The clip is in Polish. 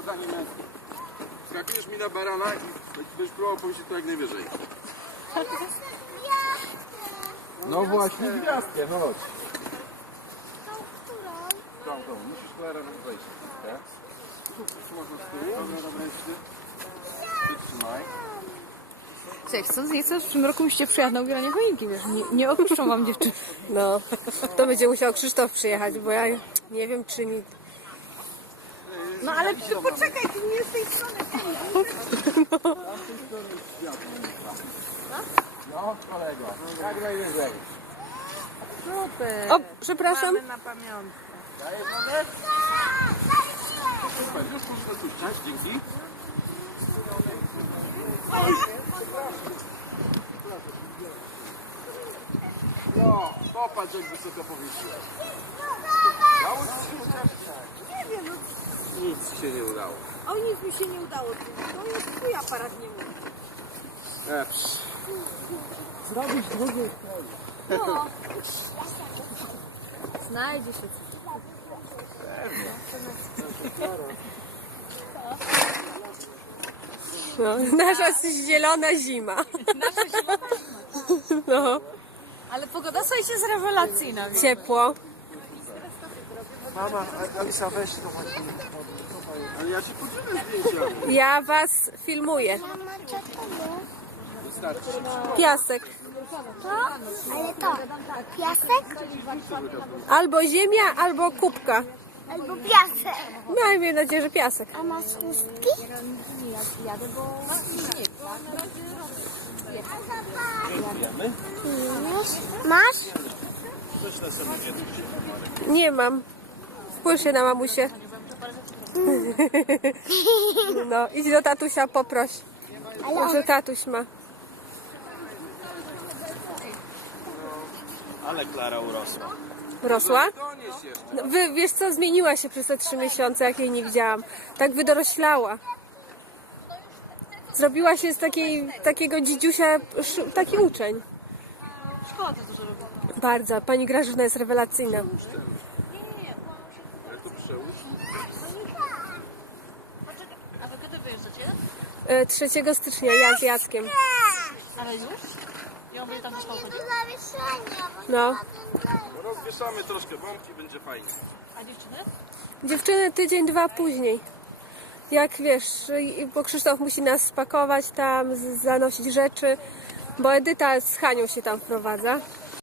zadanie męskie. Skakujesz mi na barana i będziesz próbował powiedzieć to jak najwyżej. No właśnie, gwiazdkę, chodź. Tą, tą, musisz Klara wejść. Tak? Tu trzymasz na z tyłu, trzymaj. Cześć, nie chcesz, w tym roku musicie przyjechać na ubieranie choinki, wiesz, nie, nie opuszczą wam dziewczyny. No, to będzie musiał Krzysztof przyjechać, bo ja nie wiem, czy mi... No ale ty poczekaj, ty nie z tej strony. No, kolego, jak najwyżej. Super. O, przepraszam. Mamy na pamiątkę. Super, już możesz odpuszczać, dzięki. No, popatrz jak wysoko powiesiłeś. Udało ci się chociaż? Nie wiem, no, Nic się nie udało. o nic mi się nie udało. To jest twój aparat, nie mój. E, psz. Zrobić drugiej No. Znajdzie się coś. No, nasza zielona zima. No, Ale pogoda słuchajcie jest rewelacyjna. więc- ciepło. Mama, Alisa, weź to. Ale ja ci podzielę zdjęciami. Ja was filmuję. Wystarczy. Piasek. Ale to piasek Albo ziemia, albo kubka. albo piasek. Miejmy nadzieję, że piasek. A masz chustki? Masz? Nie mam. Spójrz się na mamusię. No, idź do tatusia, poproś. Może tatuś ma. Ale Klara urosła. Rosła? Jeszcze. No, wy, wiesz co, zmieniła się przez te trzy miesiące, jak jej nie widziałam. Tak wydoroślała. Zrobiła się z takiej, takiego dzidziusia sz- taki uczeń. Szkoda to dużo robi. Bardzo. Pani Grażyna jest rewelacyjna. Przełóż? A wy kiedy wyjeżdżacie? E, 3 stycznia ja z Jackiem. Ale już? Ja mówię tam szkoły chodzić. No. Rozwieszamy troszkę bombki, będzie fajnie. A dziewczyny? Dziewczyny tydzień, dwa później. Jak wiesz, i- bo Krzysztof musi nas spakować tam, z- zanosić rzeczy, bo Edyta z Hanią się tam wprowadza.